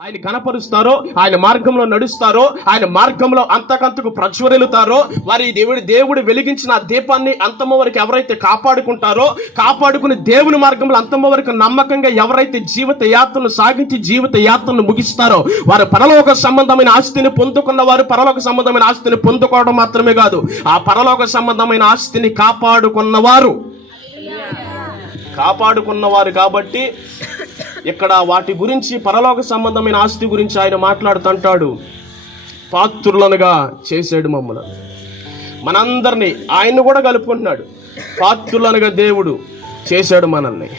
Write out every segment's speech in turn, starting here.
ఆయన కనపరుస్తారో, ఆయన మార్గంలో నడుస్తారో, ఆయన మార్గంలో అంతకంతకు ప్రజ్వరిల్లుతారో, వారి దేవుడు వెలిగించిన ఆ దీపాన్ని అంతమ వరకు ఎవరైతే కాపాడుకుని దేవుని మార్గంలో అంతమ వరకు నమ్మకంగా ఎవరైతే జీవిత యాత్రను సాగించి జీవిత యాత్రను ముగిస్తారో వారు పరలోక సంబంధమైన ఆస్తిని పొందుకున్న వారు పరలోక సంబంధమైన ఆస్తిని పొందుకోవడం మాత్రమే కాదు, ఆ పరలోక సంబంధమైన ఆస్తిని కాపాడుకున్నవారు కాబట్టి ఇక్కడ వాటి గురించి పరలోక సంబంధమైన ఆస్తి గురించి ఆయన మాట్లాడుతుంటాడు. పాత్రులనుగా చేశాడు మమ్మల్ని, మనందరినీ ఆయన్ని కూడా కలుపుకుంటున్నాడు. పాత్రులనుగా దేవుడు చేశాడు మనల్ని.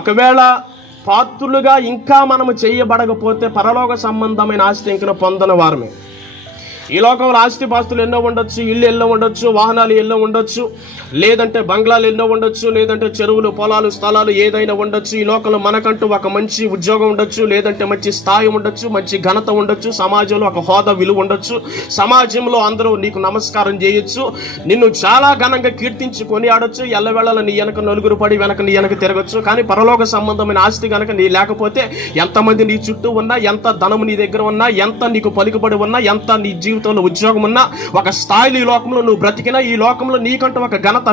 ఒకవేళ పాత్రులుగా ఇంకా మనము చేయబడకపోతే పరలోక సంబంధమైన ఆస్తి ఇంకా పొందని వారమే. ఈ లోకంలో ఆస్తి పాస్తులు ఎన్నో ఉండొచ్చు, ఇల్లు ఎన్నో ఉండొచ్చు, వాహనాలు ఎన్నో ఉండొచ్చు, లేదంటే బంగ్లాలు ఎన్నో ఉండొచ్చు, లేదంటే చెరువులు, పొలాలు, స్థలాలు ఏదైనా ఉండొచ్చు. ఈ లోకంలో మనకంటూ ఒక మంచి ఉద్యోగం ఉండొచ్చు, లేదంటే మంచి స్థాయి ఉండొచ్చు, మంచి ఘనత ఉండొచ్చు, సమాజంలో ఒక హోదా విలువ ఉండొచ్చు, సమాజంలో అందరూ నీకు నమస్కారం చేయొచ్చు, నిన్ను చాలా ఘనంగా కీర్తించి కొనియాడొచ్చు, ఎల్లవేళల నీ వెనక నలుగురు పడి నీ వెనక తిరగచ్చు. కానీ పరలోక సంబంధమైన ఆస్తి కనుక నీ లేకపోతే ఎంతమంది నీ చుట్టూ ఉన్నా, ఎంత ధనము నీ దగ్గర ఉన్నా, ఎంత నీకు పలుకుబడి ఉన్నా, ఎంత నీ జీవితంలో ఉద్యోగం ఉన్నా, ఒక స్థాయిలో ఈ లోకంలో నువ్వు బ్రతికినా, ఈ లోకంలో నీకంటూ ఒక ఘనత,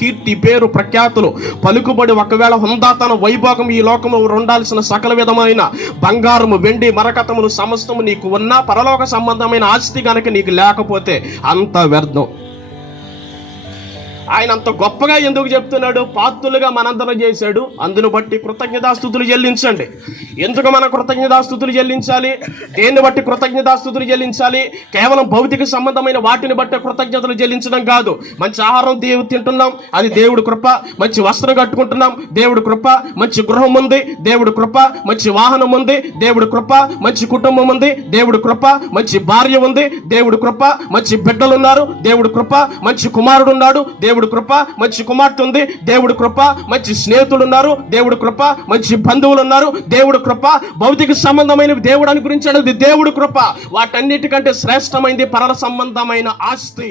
కీర్తి, పేరు, ప్రఖ్యాతులు, పలుకుబడి, ఒకవేళ హుందాతన, వైభోగం ఈ లోకంలో ఉండాల్సిన సకల విధమైన బంగారము, వెండి, మరకతములు సమస్తము నీకు ఉన్నా, పరలోక సంబంధమైన ఆస్తి కనుక నీకు లేకపోతే అంత వ్యర్థం. ఆయన అంత గొప్పగా ఎందుకు చెప్తున్నాడు? పాత్రులుగా మనందరం చేశాడు, అందును బట్టి కృతజ్ఞతాస్తుతులు చెల్లించండి. ఎందుకు మన కృతజ్ఞతాస్తుతులు చెల్లించాలి? దేన్ని బట్టి కృతజ్ఞతాస్తుతులు చెల్లించాలి? కేవలం భౌతిక సంబంధమైన వాటిని బట్టి కృతజ్ఞతలు చెల్లించడం కాదు. మంచి ఆహారం తింటున్నాం, అది దేవుడి కృప. మంచి వస్త్రం కట్టుకుంటున్నాం, దేవుడి కృప. మంచి గృహం ఉంది, దేవుడి కృప. మంచి వాహనం ఉంది, దేవుడి కృప. మంచి కుటుంబం ఉంది, దేవుడి కృప. మంచి భార్య ఉంది, దేవుడి కృప. మంచి బిడ్డలు ఉన్నారు, దేవుడి కృప. మంచి కుమారుడు ఉన్నాడు, దేవుడి కృప. మంచి కుమార్తె ఉంది, దేవుడి కృప. మంచి స్నేహితులు ఉన్నారు, దేవుడి కృప. మంచి బంధువులు ఉన్నారు, దేవుడి కృప. భౌతిక సంబంధమైనవి దేవుడు అనుగ్రహించాడు, దేవుడి కృప. వాటన్నిటికంటే శ్రేష్టమైనది పరల సంబంధమైన ఆస్తి.